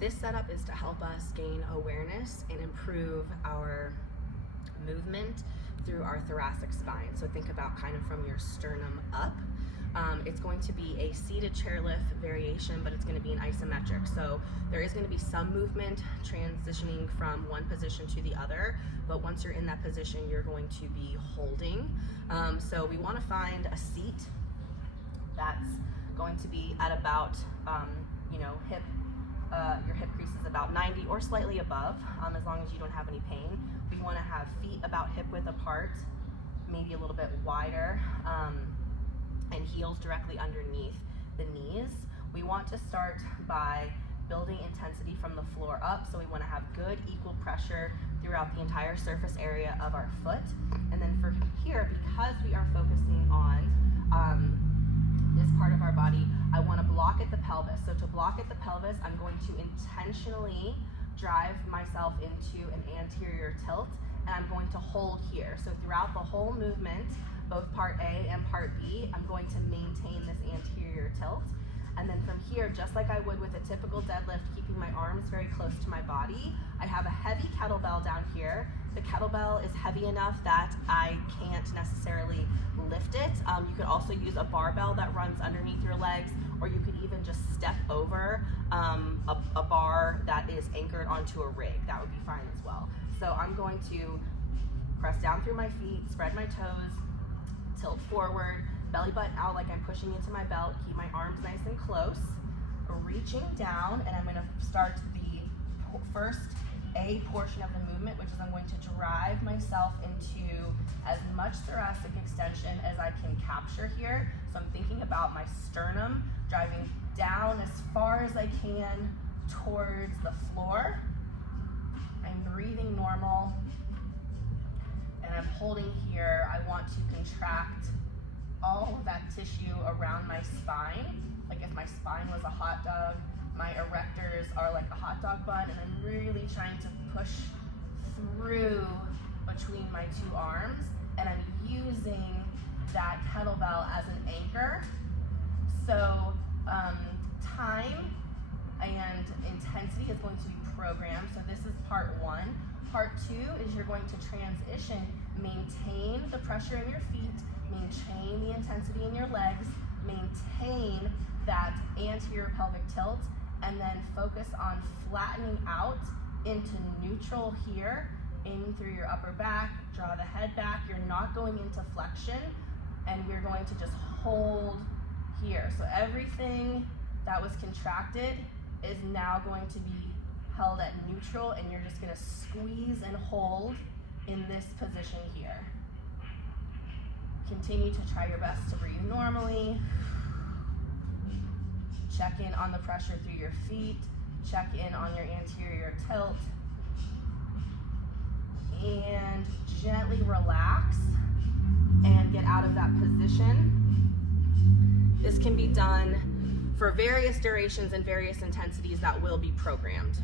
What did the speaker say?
This setup is to help us gain awareness and improve our movement through our thoracic spine. So think about kind of from your sternum up. It's going to be a seated chairlift variation, but it's going to be an isometric. So there is going to be some movement transitioning from one position to the other, but once you're in that position, you're going to be holding. So we want to find a seat that's going to be at about, your hip crease is about 90 or slightly above, as long as you don't have any pain. We want to have feet about hip width apart, maybe a little bit wider, and heels directly underneath the knees. We want to start by building intensity from the floor up, so we want to have good equal pressure throughout the entire surface area of our foot. And then from here, because we are focusing on this part of our body, I want to block at the pelvis. So to block at the pelvis, I'm going to intentionally drive myself into an anterior tilt, and I'm going to hold here. So throughout the whole movement, both part A and part B, I'm going to maintain this anterior tilt. And then from here, just like I would with a typical deadlift, keeping my arms very close to my body, I have a heavy kettlebell down here. The kettlebell is heavy enough that I can't necessarily lift it. You could also use a barbell that runs underneath your legs, or you could even just step over a bar that is anchored onto a rig. That would be fine as well. So I'm going to press down through my feet, spread my toes, tilt forward, belly button out like I'm pushing into my belt, keep my arms nice and close, reaching down, and I'm going to start the first A portion of the movement, which is I'm going to drive myself into as much thoracic extension as I can capture here. So I'm thinking about my sternum, driving down as far as I can towards the floor. I'm breathing normal, and I'm holding here. I want to contract all of that tissue around my spine. Like if my spine was a hot dog, my erectors are like a hot dog bun, and I'm really trying to push through between my two arms, and I'm using that kettlebell as an anchor. So time and intensity is going to be programmed. So this is part one. Part two is you're going to transition, maintain the pressure in your feet, maintain the intensity in your legs, maintain that anterior pelvic tilt, and then focus on flattening out into neutral here, in through your upper back, draw the head back. You're not going into flexion, and you're going to just hold here. So everything that was contracted is now going to be held at neutral, and you're just going to squeeze and hold in this position here. Continue to try your best to breathe normally. Check in on the pressure through your feet. Check in on your anterior tilt. And gently relax and get out of that position. This can be done for various durations and various intensities that will be programmed.